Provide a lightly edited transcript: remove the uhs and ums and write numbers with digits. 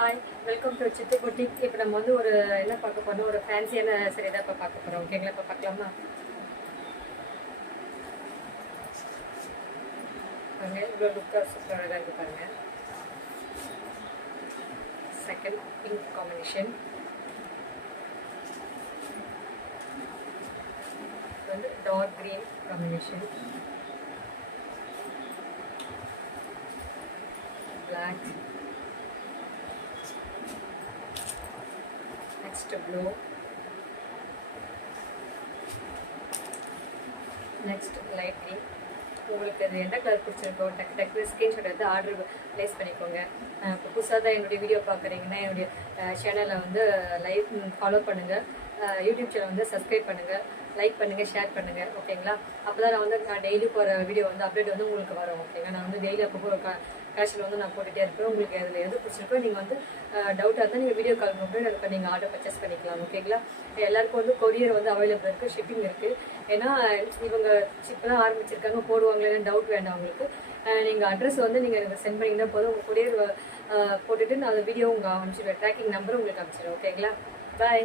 Hi, welcome to Chithu boutique. இப்போ நம்ம வந்து ஒரு என்ன பார்க்க போறோம், ஒரு ஃபேன்சியான சரி தான் இப்போ பார்க்க போகிறோம். ஓகேங்களா? இப்போ பார்க்கலாமா? பாருங்க, இவ்வளோ லுக்காக சூப்பராக அழகாக இருக்குது பாருங்க. செகண்ட் பிங்க் காம்பினேஷன் வந்து dark green combination, black, next blue, next light green. உங்களுக்கு அது எந்த கலர் பிடிச்சிருக்கோ டக்கு டக்கு ஸ்க்ரீன்ஷாட் எடுத்து ஆர்டர் ப்ளேஸ் பண்ணிக்கோங்க. இப்போ புதுசாக தான் என்னுடைய வீடியோ பார்க்குறீங்கன்னா என்னுடைய சேனலை வந்து ஃபாலோ பண்ணுங்கள். யூடியூப் சேனல் வந்து சப்ஸ்கிரைப் பண்ணுங்கள், லைக் பண்ணுங்கள், ஷேர் பண்ணுங்கள். ஓகேங்களா? அப்போ தான் நான் டெய்லி போகிற வீடியோ வந்து அப்டேட் வந்து உங்களுக்கு வரும். ஓகேங்களா? நான் வந்து டெய்லி அப்போ கலெக்ஷன் வந்து நான் போட்டுகிட்டே இருப்பேன். உங்களுக்கு அதில் எது பிடிச்சிருக்கோ நீங்கள் வந்து டவுட்டாக இருந்தால் நீங்கள் வீடியோ கால் பண்ணும்போது அதை நீங்கள் ஆர்டர் பர்ச்சேஸ் பண்ணிக்கலாம். ஓகேங்களா? எல்லாருக்கும் வந்து கொரியர் வந்து அவைலபிள் இருக்குது, ஷிப்பிங் இருக்குது. ஏன்னா இவங்க ஷிப்லாம் ஆரம்பிச்சிருக்காங்க, போடுவாங்களேன்னு டவுட் வேண்டாம் உங்களுக்கு. நீங்கள் அட்ரஸ் வந்து நீங்கள் எனக்கு சென்ட் பண்ணிங்கன்னா போதும், உங்கள் கொரியர் போட்டுட்டு நான் அந்த வீடியோ உங்களுக்கு அனுப்பிச்சிடுவேன். ட்ராக்கிங் நம்பரும் உங்களுக்கு அனுப்பிச்சிடுவேன். ஓகேங்களா? பாய்.